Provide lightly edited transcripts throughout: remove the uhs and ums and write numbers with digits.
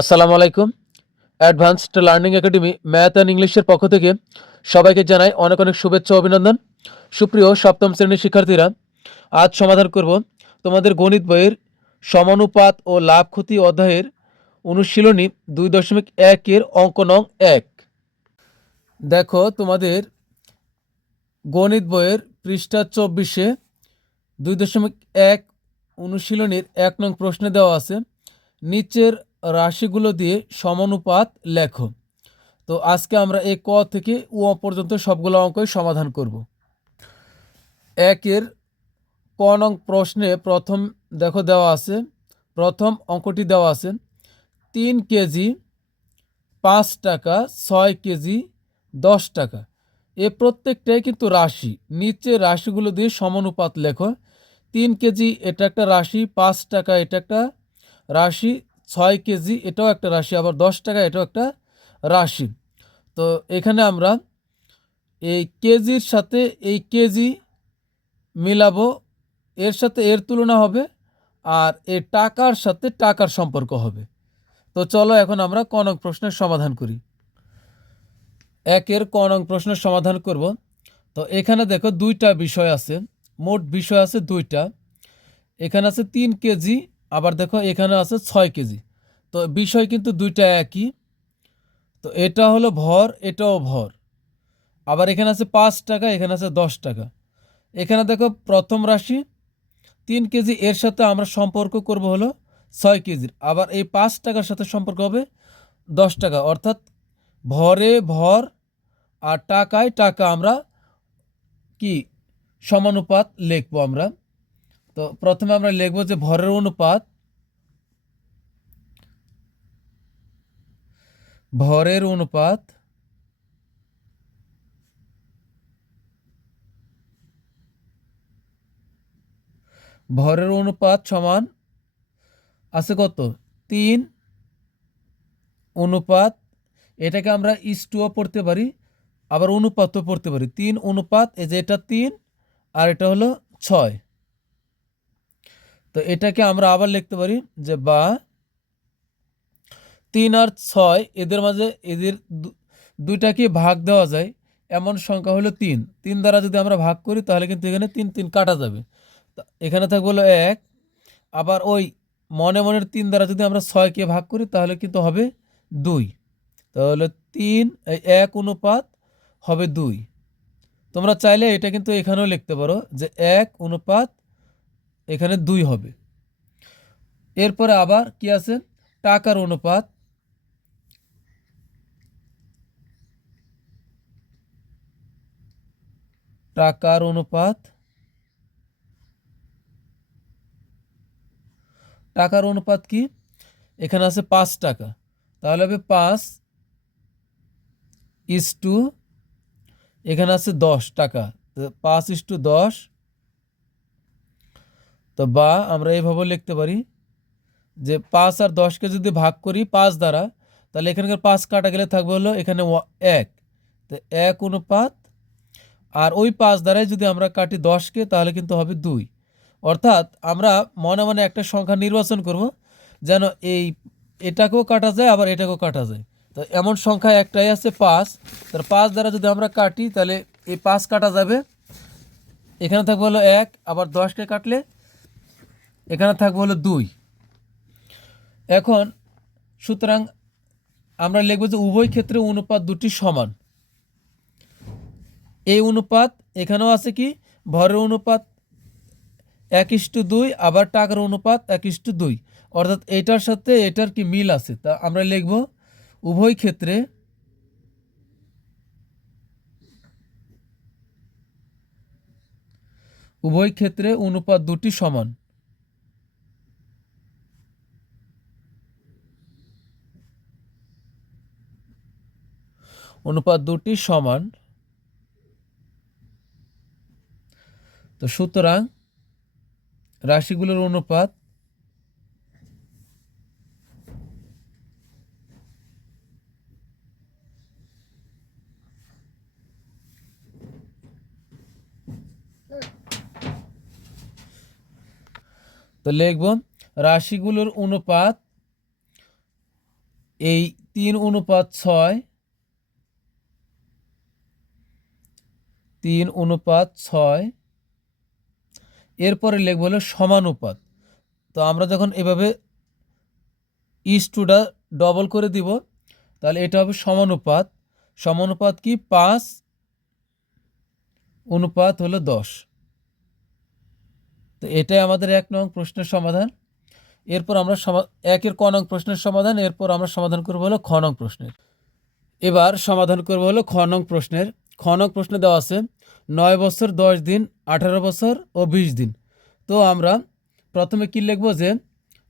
আসসালামু আলাইকুম। Advanced learning academy math and ইংলিশের পক্ষ থেকে সবাইকে জানাই অনেক অনেক শুভেচ্ছা ও অভিনন্দন। সুপ্রিয় সপ্তম শ্রেণীর শিক্ষার্থীরা, আজ সমাধান করব তোমাদের গণিত বইয়ের সমানুপাত ও লাভ ক্ষতি অধ্যায়ের অনুশীলনী 2.1 অঙ্ক নং 1। দেখো, তোমাদের গণিত বইয়ের পৃষ্ঠা 24-এ 2.1 অনুশীলনীর 1 নং প্রশ্নে দেওয়া আছে, নিচের রাশিগুলো দিয়ে সমানুপাত লেখো। তো আজকে আমরা এই ক থেকে উ পর্যন্ত সবগুলো অঙ্কই সমাধান করব। 1-এর ক নং প্রশ্নে প্রথম দেখো দেওয়া আছে, প্রথম অঙ্কটি দেওয়া আছে 3 কেজি 5 টাকা, 6 কেজি 10 টাকা। এ প্রত্যেকটাই কিন্তু রাশি। নিচে রাশিগুলো দিয়ে সমানুপাত লেখো। 3 কেজি এটা একটা রাশি, 5 টাকা এটা একটা রাশি, 6 কেজি এটাও একটা রাশি, আবার 10 টাকা এটাও একটা রাশি। তো এখানে আমরা এই কেজির সাথে এই কেজি মিলাবো, এর সাথে এর তুলনা হবে, আর এই টাকার সাথে টাকার সম্পর্ক হবে। তো চলো এখন আমরা ক নং প্রশ্নের সমাধান করি। 1-এর ক নং প্রশ্নের সমাধান করব। তো এখানে দেখো দুইটা বিষয় আছে, মোট বিষয় আছে দুইটা। এখানে আছে 3 কেজি, আবার দেখো এখানে আছে 6 কেজি। তো বিষয় কিন্তু দুইটা একই। তো এটা হলো ভর, এটাও ভর। আবার এখানে আছে 5 টাকা, এখানে আছে 10 টাকা। এখানে দেখো প্রথম রাশি 3 কেজি, এর সাথে আমরা সম্পর্ক করব হলো 6 কেজির। আবার এই 5 টাকার সাথে সম্পর্ক হবে 10 টাকা, অর্থাৎ ভরে ভর আর টাকায় টাকা আমরা কি সমানুপাত লিখবো আমরা। তো প্রথমে আমরা লিখবো যে ভরের অনুপাত, ভরের অনুপাত ভরের অনুপাত সমান আছে কত, 3 অনুপাত, এটাকে আমরা ইস্টুও পড়তে পারি, আবার অনুপাতও পড়তে পারি। 3 অনুপাত, এই যে এটা 3 আর এটা হলো 6। তো এটাকে আমরা আবার লিখতে পারি যে বা 3 আর 6 এদের মাঝে এদের দুইটাকে ভাগ দেওয়া যায় এমন সংখ্যা হলো 3। 3 দ্বারা যদি আমরা ভাগ করি তাহলে কিন্তু এখানে 3 3 কাটা যাবে। এখানে থাকবে হলো 1। আবার ওই মনে মনের 3 দ্বারা যদি আমরা 6কে ভাগ করি তাহলে কিন্তু হবে 2। তাহলে 3 1 অনুপাত হবে 2। তোমরা চাইলে এটা কিন্তু এখানেও লিখতে পারো যে 1 অনুপাত এখানে 2 হবে। এরপরে আবার কি আছে, টাকার অনুপাত, টাকার অনুপাত, টাকার অনুপাত কি, এখানে আছে 5 টাকা, তাহলে হবে 5 ইস টু, এখানে আছে 10 টাকা, 5 ইস টু 10। তো বা আমরা এইভাবে লিখতে পারি যে 5 আর 10কে যদি ভাগ করি 5 দ্বারা, তাহলে এখানকার 5 কাটা গেলে থাকবে হলো এখানে 1। তো 1 অনুপাত, আর ওই 5 দ্বারাই যদি আমরা কাটি 10কে তাহলে কিন্তু হবে 2। অর্থাৎ আমরা মনে মনে একটা সংখ্যা নির্বাচন করব যেন এটাকেও কাটা যায় আবার এটাকেও কাটা যায়। তো এমন সংখ্যা একটাই আছে 5। তার 5 দ্বারা যদি আমরা কাটি তাহলে এই 5 কাটা যাবে, এখানে থাকবে হলো 1, আবার 10কে কাটলে এখানে থাকবে হলো 2। এখন সুতরাং আমরা লিখব যে উভয় ক্ষেত্রে অনুপাত দুটি সমান। এই অনুপাত এখানেও আছে কি, ভরের অনুপাত 1:2, আবার টাকার অনুপাত 1:2, অর্থাৎ এটার সাথে এটার কি মিল আছে। তা আমরা লিখব উভয় ক্ষেত্রে অনুপাত দুটি সমান। অনুপাত দুটি সমান। তো সুতরাং রাশিগুলোর অনুপাত তো লিখব রাশিগুলোর অনুপাত এই 3:6, 3:6, এরপরে লিখব হলো সমানুপাত। তো আমরা যখন এভাবে ইস্টুটা ডবল করে দিব তাহলে এটা হবে সমানুপাত। সমানুপাত কি 5:10। তো এটাই আমাদের 1 নং প্রশ্নের সমাধান। এরপর আমরা 1-এর ক নং প্রশ্নের সমাধান, এরপর আমরা সমাধান করব হলো খ নং প্রশ্নের। এবার সমাধান করব হলো খ নং প্রশ্নের। খ নং প্রশ্নে দেওয়া আছে 9 বছর 10 দিন, 18 বছর ও 20 দিন। তো আমরা প্রথমে কি লিখব যে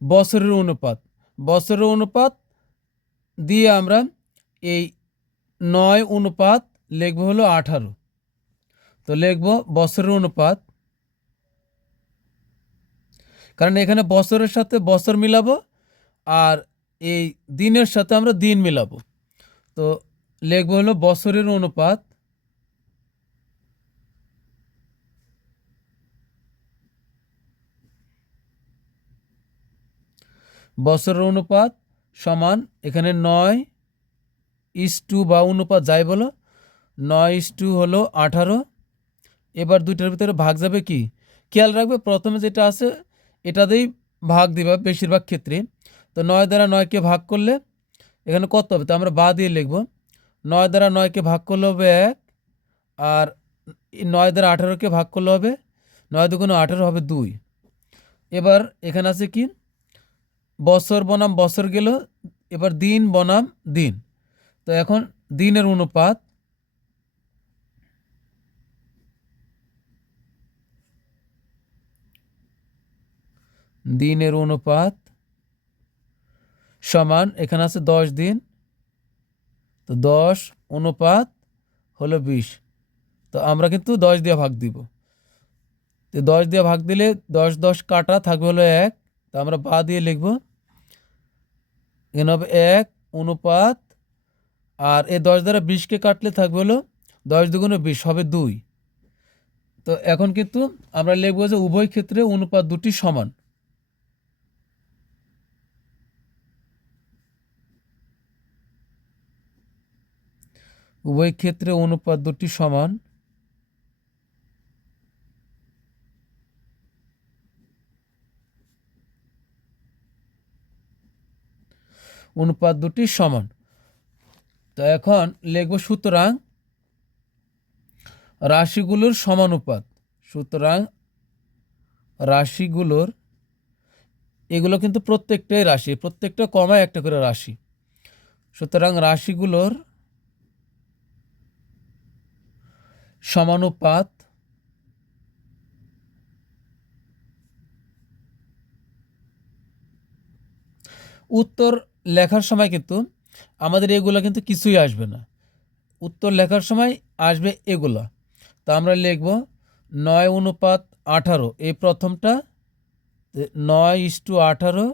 বছরের অনুপাত। বছরের অনুপাত দিয়ে আমরা এই 9 অনুপাত লিখব হলো 18। তো লিখব বছরের অনুপাত, কারণ এখানে বছরের সাথে বছর মিলাবো আর এই দিনের সাথে আমরা দিন মিলাবো। তো লিখব হলো বছরের অনুপাত বছরের অনুপাত সমান এখানে 9:2 বা অনুপাত যাই বলো, 9:2 হলো 18। এবার দুইটার ভিতরে ভাগ যাবে কি, খেয়াল রাখবে প্রথমে যেটা আছে এটাতেই ভাগ দিবা বেশিরভাগ ক্ষেত্রে। তো 9 দ্বারা 9কে ভাগ করলে এখানে কত হবে, তো আমরা বা দিয়ে লিখব। 9 দ্বারা 9কে ভাগ করলে হবে 1, আর 9 দ্বারা 18কে ভাগ করলে হবে 9 দুগুণে 18 হবে 2। এবার এখানে আছে কি বছর বনাম বছর গেল, এবার দিন বনাম দিন। তো এখন দিনের অনুপাত সমান এখানে আছে 10 দিন, তো 10 অনুপাত হলো 20। তো আমরা কিন্তু 10 দিয়ে ভাগ দিব। তো 10 দিয়ে ভাগ দিলে 10 10 কাটা থাকবে হলো 1। তো আমরা বা দিয়ে লিখব। এখানে হবে 1 অনুপাত, আর এই 10 দ্বারা 20কে কাটলে থাকবে হলো 10 দুগুণে 20 হবে 2। তো এখন কিন্তু আমরা লিখব যে উভয় ক্ষেত্রে অনুপাত দুটি সমান। উভয় ক্ষেত্রে অনুপাত দুটি সমান। অনুপাত দুটি সমান। তো এখন লিখব সুতরাং রাশিগুলোর সমানুপাত। সুতরাং রাশিগুলোর, এগুলো কিন্তু প্রত্যেকটাই রাশি, প্রত্যেকটা কমায় একটা করে রাশি। সুতরাং রাশিগুলোর সমানুপাত উত্তর লেখার সময় কিন্তু আমাদের এগুলো কিন্তু কিছুই আসবে না। উত্তর লেখার সময় আসবে এগুলো। তা আমরা লিখব 9:18 এই প্রথমটা, 9:18।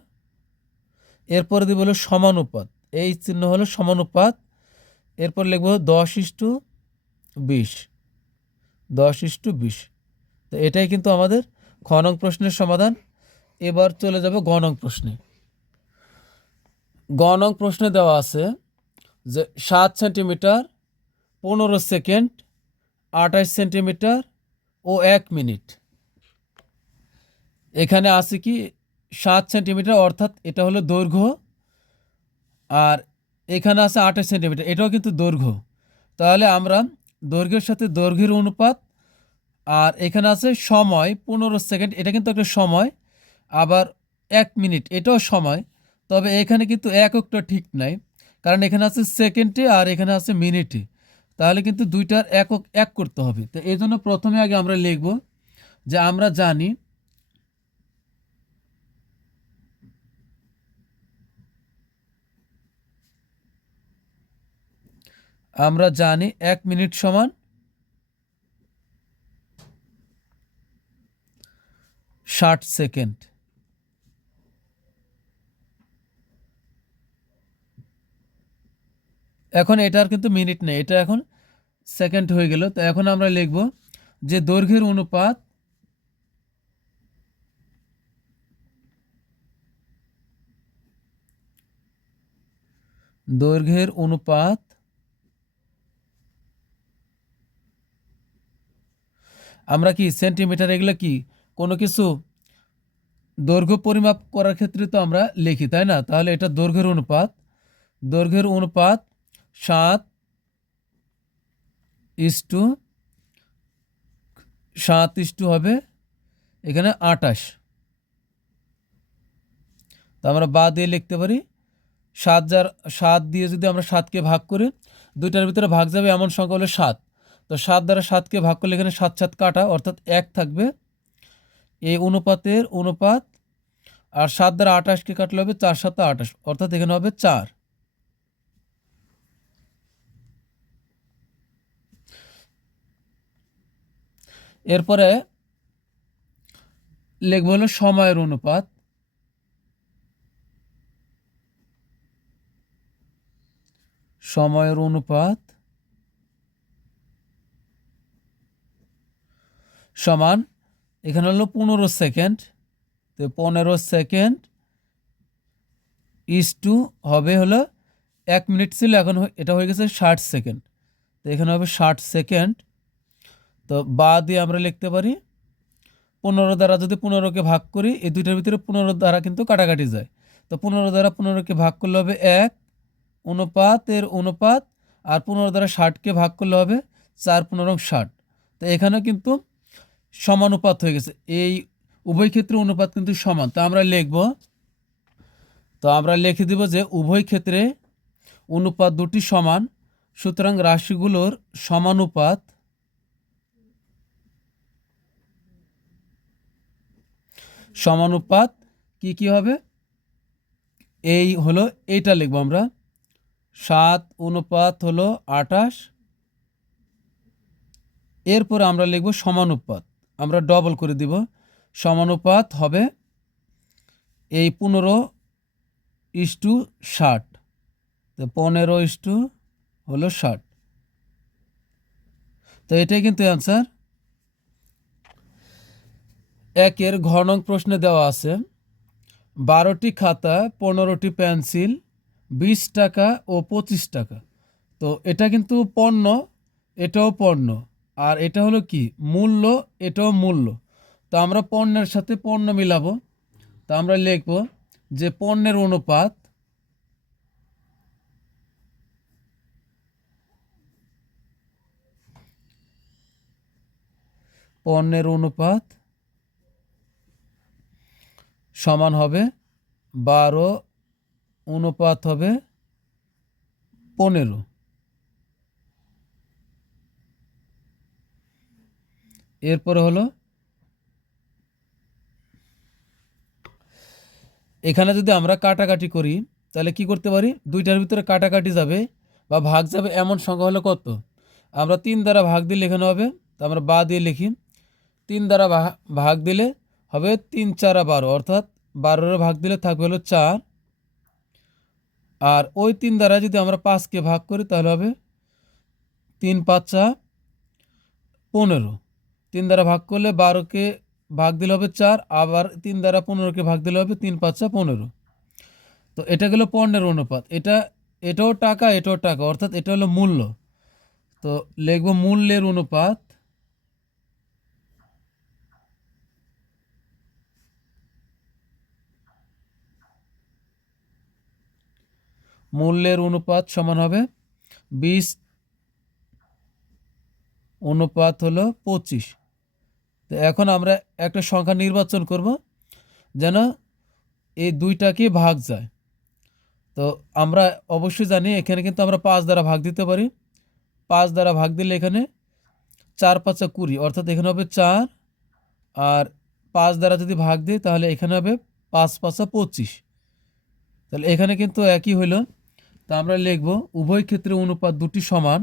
এরপরে দিব হলো সমানুপাত, এই চিহ্ন হলো সমানুপাত। এরপর লিখব 10:20, 10:20। তো এটাই কিন্তু আমাদের খ নং প্রশ্নের সমাধান। এবার চলে যাব গ নং প্রশ্নে। গ নং প্রশ্নে দেওয়া আছে যে 7 সেন্টিমিটার, 15 সেকেন্ড, 28 সেন্টিমিটার ও 1 মিনিট। এখানে আছে কি 7 সেন্টিমিটার, অর্থাৎ এটা হলো দৈর্ঘ্য, আর এখানে আছে 28 সেন্টিমিটার, এটাও কিন্তু দৈর্ঘ্য। তাহলে আমরা দৈর্ঘ্যের সাথে দৈর্ঘ্যের অনুপাত, আর এখানে আছে সময় 15 সেকেন্ড, এটা কিন্তু একটা সময়, আবার 1 মিনিট এটাও সময়। তবে এখানে কিন্তু এককটা ঠিক নাই, কারণ এখানে আছে সেকেন্ডে আর এখানে আছে মিনিটে। তাহলে কিন্তু দুইটার একক এক করতে হবে। তো এই জন্য প্রথমে আগে আমরা লিখব যে আমরা জানি 1 মিনিট সমান 60 সেকেন্ড। এখন এটার কিন্তু মিনিট নেই, এটা এখন সেকেন্ড হয়ে গেল। তো এখন আমরা লিখব যে দৈর্ঘ্যের অনুপাত দৈর্ঘ্যের অনুপাত আমরা কি সেন্টিমিটার এগুলো কি কোনো কিছু দৈর্ঘ্য পরিমাপ করার ক্ষেত্রে তো আমরা লিখি, তাই না? তাহলে এটা দৈর্ঘ্যের অনুপাত, দৈর্ঘ্যের অনুপাত 7:7 হবে এখানে 28। তো আমরা বা দিয়ে লিখতে পারি 7 দিয়ে যদি আমরা 7কে ভাগ করি, দুইটার ভিতরে ভাগ যাবে এমন সংখ্যা হলো 7। তো 7 দ্বারা 7কে ভাগ করলে এখানে 7 কাটা, অর্থাৎ 1 থাকবে। এই অনুপাতের অনুপাত আর 7 দ্বারা 28কে কাটলে হবে 4 × 7 = 28, অর্থাৎ এখানে হবে 4। এরপরে লিখব হলো সময়ের অনুপাত। সময়ের অনুপাত সমান এখানে হলো 15 সেকেন্ড। তো 15 সেকেন্ড হবে হলো 1 মিনিট ছিল, এখন এটা হয়ে গেছে 60 সেকেন্ড। তো এখানে হবে 60 সেকেন্ড। তো বা দিয়ে আমরা লিখতে পারি 15 দ্বারা যদি 15কে ভাগ করি, এই দুইটার ভিতরে 15 দ্বারা কিন্তু কাটাকাটি যায়। তো 15 দ্বারা 15কে ভাগ করলে হবে 1, অনুপাতের অনুপাত, আর 15 দ্বারা 60কে ভাগ করলে হবে 4×15 = 60। তো এখানেও কিন্তু সমানুপাত হয়ে গেছে, এই উভয় ক্ষেত্রে অনুপাত কিন্তু সমান। তো আমরা লিখে দিব যে উভয় ক্ষেত্রে অনুপাত দুটি সমান, সুতরাং রাশিগুলোর সমানুপাত কি কি হবে, এই হলো এইটা লিখবো আমরা 7 অনুপাত হলো 28। এরপর আমরা লিখব সমানুপাত, আমরা ডবল করে দিব, সমানুপাত হবে এই 15:60। তো 15 হলো 60। তো এটাই কিন্তু অ্যান্সার। 1-এর ঘ নং প্রশ্নে দেওয়া আছে 12টি খাতা, 15টি পেন্সিল, 20 টাকা ও 25 টাকা। তো এটা কিন্তু পণ্য, এটাও পণ্য, আর এটা হলো কি মূল্য, এটাও মূল্য। তো আমরা পণ্যের সাথে পণ্য মিলাবো। তো আমরা লিখব যে পণ্যের অনুপাত সমান হবে 12 অনুপাত হবে 15। এরপরে হলো এখানে যদি আমরা কাটাকাটি করি, তাহলে কি করতে পারি, দুইটার ভিতরে কাটাকাটি যাবে বা ভাগ যাবে এমন সংখ্যা হলো কত, আমরা 3 দ্বারা ভাগ দিলে এখানে হবে। তো আমরা বা দিয়ে লিখি, 3 দ্বারা ভাগ দিলে হবে 3 × 4 = 12, অর্থাৎ 12 ভাগ দিলে থাকবে হলো 4। আর ওই 3 দ্বারা যদি আমরা 5কে ভাগ করি তাহলে হবে 3 × 5 = 15। 3 দ্বারা ভাগ করলে 12কে ভাগ দিলে হবে 4, আবার 3 দ্বারা 15কে ভাগ দিলে হবে 3 × 5 = 15। তো এটা গেল পণ্যের অনুপাত, এটাও টাকা, এটাও টাকা, অর্থাৎ এটা হলো মূল্য। তো লিখব মূল্যের অনুপাত সমান হবে 20 অনুপাত হলো 25। তো এখন আমরা একটা সংখ্যা নির্বাচন করব যেন এই দুইটাকে ভাগ যায়। তো আমরা অবশ্যই জানি এখানে কিন্তু আমরা 5 দ্বারা ভাগ দিতে পারি। 5 দ্বারা ভাগ দিলে এখানে 4 × 5 = 20, অর্থাৎ এখানে হবে 4। আর 5 দ্বারা যদি ভাগ দিই তাহলে এখানে হবে 5 × 5 = 25। তাহলে এখানে কিন্তু একই হইল। তা আমরা লিখব উভয় ক্ষেত্রে অনুপাত দুটি সমান,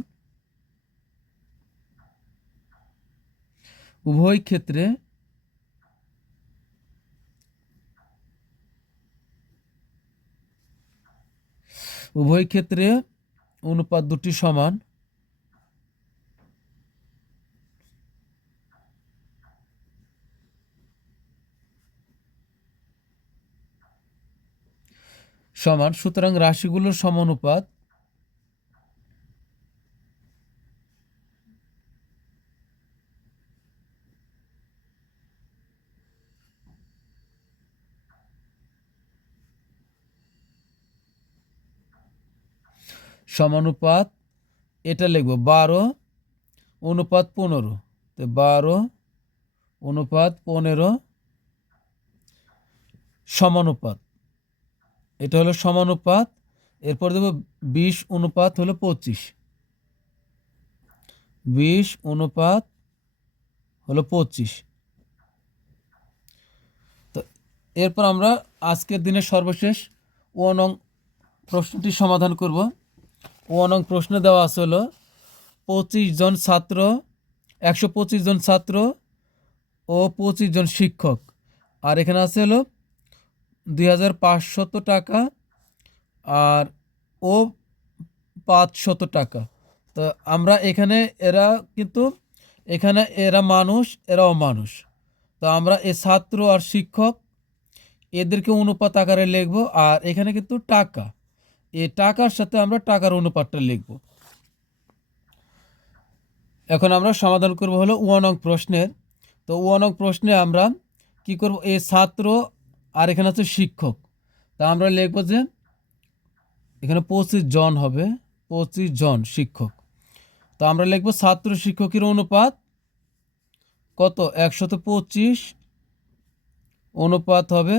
উভয় ক্ষেত্রে অনুপাত দুটি সমান। সুতরাং রাশিগুলোর সমানুপাত সমানুপাত এটা লিখব 12:15। তো 12:15 সমানুপাত, এটা হলো সমানুপাত। এরপর দেব 20:25। 20:25। তো এরপর আমরা আজকের দিনের সর্বশেষ 1 নং প্রশ্নটি সমাধান করব। 1 নং প্রশ্ন দেওয়া আছে হলো 125 জন ছাত্র ও 25 জন শিক্ষক, আর এখানে আছে হলো 2500 টাকা আর ও 500 টাকা। তো আমরা এখানে এরা মানুষ, এরা অমানুষ। তো আমরা এই ছাত্র আর শিক্ষক এদেরকে অনুপাত আকারে লিখব, আর এখানে কিন্তু টাকা, এই টাকার সাথে আমরা টাকার অনুপাতটা লিখব। এখন আমরা সমাধান করব হলো 1 নং প্রশ্নের। তো 1 নং প্রশ্নে আমরা কি করব, এই ছাত্র আর এখানে আছে শিক্ষক। তা আমরা লিখব যে এখানে 25 জন হবে, 25 জন শিক্ষক। তো আমরা লিখব ছাত্র শিক্ষকের অনুপাত কত, 125 অনুপাত হবে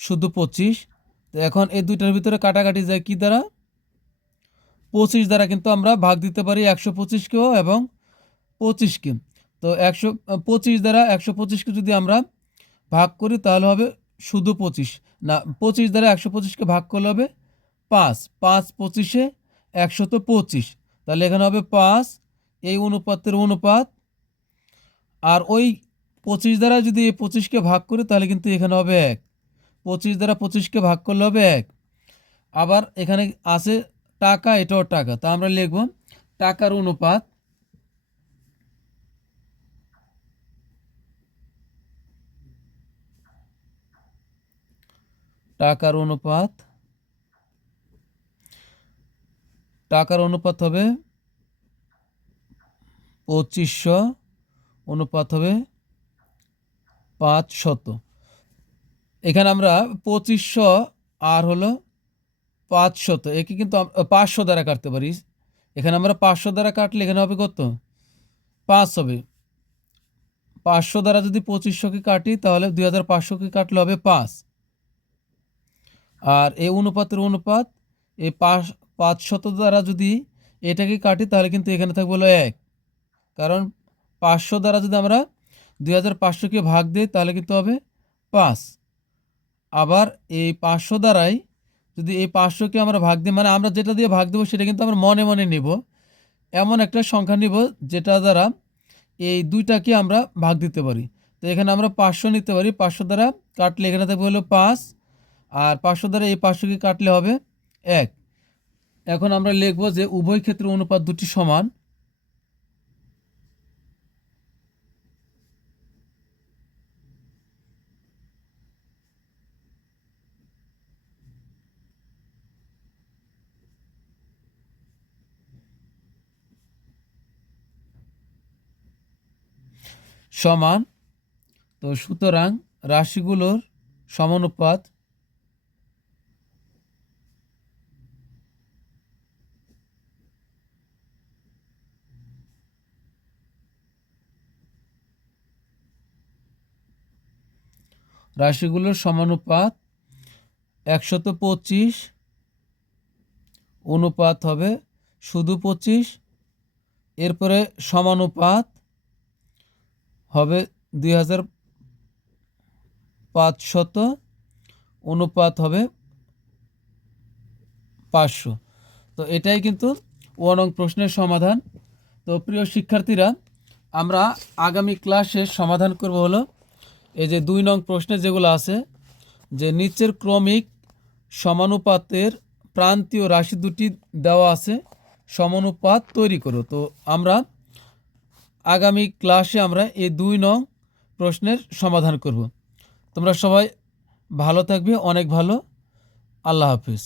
শুধু 25। তো এখন এই দুইটার ভিতরে কাটাকাটি যায় কি দ্বারা, 25 দ্বারা কিন্তু আমরা ভাগ দিতে পারি 125কেও এবং 25কে। তো 125 দ্বারা 125কে যদি আমরা ভাগ করি তাহলে হবে শুধু 25 না, 25 দ্বারা 125কে ভাগ করলে হবে 5, 5 25-এ 125। তাহলে এখানে হবে 5, এই অনুপাতের অনুপাত। আর ওই 25 দ্বারা যদি এই 25কে ভাগ করি তাহলে কিন্তু এখানে হবে 1, 25 দ্বারা 25কে ভাগ করলে হবে 1। আবার এখানে আছে টাকা, এটাও টাকা। তা আমরা লিখব টাকার অনুপাত, টাকার অনুপাত হবে 2500 অনুপাত হবে 500। এখানে আমরা 2500 আর হলো 500, একে কিন্তু 500 দ্বারা কাটতে পারি। এখানে আমরা 500 দ্বারা কাটলে এখানে হবে কত, 5 হবে। 500 দ্বারা যদি 2500কে কাটি তাহলে 2500কে কাটলে হবে 5। আর এই অনুপাতের অনুপাত, এই 500 দ্বারা যদি এটাকে কাটি তাহলে কিন্তু এখানে থাকবে হলো 1, কারণ 500 দ্বারা যদি আমরা 2500কে ভাগ দিই তাহলে কিন্তু হবে 5। আবার এই 500 দ্বারাই যদি এই 500কে আমরা ভাগ দিই, মানে আমরা যেটা দিয়ে ভাগ দেবো সেটা কিন্তু আমরা মনে মনে নিব, এমন একটা সংখ্যা নিব যেটা দ্বারা এই দুইটাকে আমরা ভাগ দিতে পারি। তো এখানে আমরা 500 নিতে পারি, 500 দ্বারা কাটলে এখানে থাকবে হলো 5, আর 500 দ্বারা এই 500কে কাটলে হবে 1। এখন আমরা লিখব যে উভয় ক্ষেত্রে অনুপাত দুটি সমান। সমান, তো সুতরাং রাশিগুলোর সমানুপাত রাশিগুলোর সমানুপাত 125 অনুপাত হবে শুধু 25। এরপরে সমানুপাত হবে 2500 অনুপাত হবে 500। তো এটাই কিন্তু 1 নং প্রশ্নের সমাধান। তো প্রিয় শিক্ষার্থীরা, আমরা আগামী ক্লাসে সমাধান করব হলো এই যে 2 নং প্রশ্নে যেগুলো আছে, যে নিচের ক্রমিক সমানুপাতের প্রান্তীয় রাশি দুটি দেওয়া আছে, সমানুপাত তৈরি করো। তো আমরা আগামী ক্লাসে আমরা এই 2 নং প্রশ্নের সমাধান করব। তোমরা সবাই ভালো থাকবে, অনেক ভালো। আল্লাহ হাফিজ।